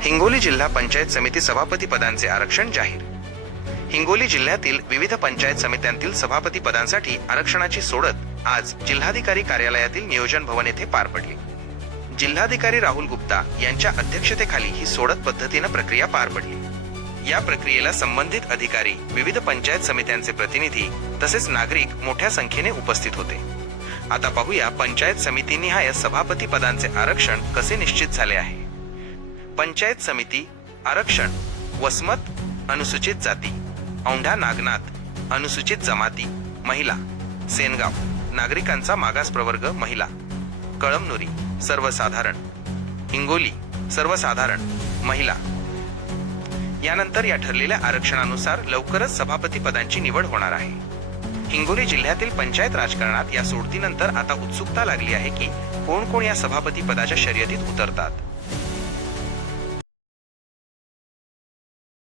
हिंगोली जिल्हा पंचायत समिती सभापती पदांचे आरक्षण जाहीर. हिंगोली जिल्ह्यातील विविध पंचायत समित्यांतील सभापती पदांसाठी आरक्षणाची सोडत आज जिल्हाधिकारी कार्यालयातील नियोजन भवन येथे पार पडली. जिल्हाधिकारी राहुल गुप्ता यांच्या अध्यक्षतेखाली ही सोडत पद्धतीनं प्रक्रिया पार पडली. या प्रक्रियेला संबंधित अधिकारी विविध पंचायत समित्यांचे प्रतिनिधी तसेच नागरिक मोठ्या संख्येने उपस्थित होते. आता पाहूया पंचायत समितीनिहाय सभापती पदांचे आरक्षण कसे निश्चित झाले आहे. पंचायत समिती आरक्षण वसमत अनुसूचित जाती औंढा नागनाथ अनुसूचित जमाती महिला सेनगाव नागरिकांचा मागास प्रवर्ग महिला कळमनुरी सर्वसाधारण हिंगोली सर्वसाधारण महिला. यानंतर या ठरलेल्या आरक्षणानुसार लवकरच सभापती पदांची निवड होणार आहे. हिंगोली जिल्ह्यातील पंचायत राजकारणात या सोडतीनंतर आता उत्सुकता लागली आहे की कोण कोण या सभापती पदाच्या शर्यतीत उतरतात.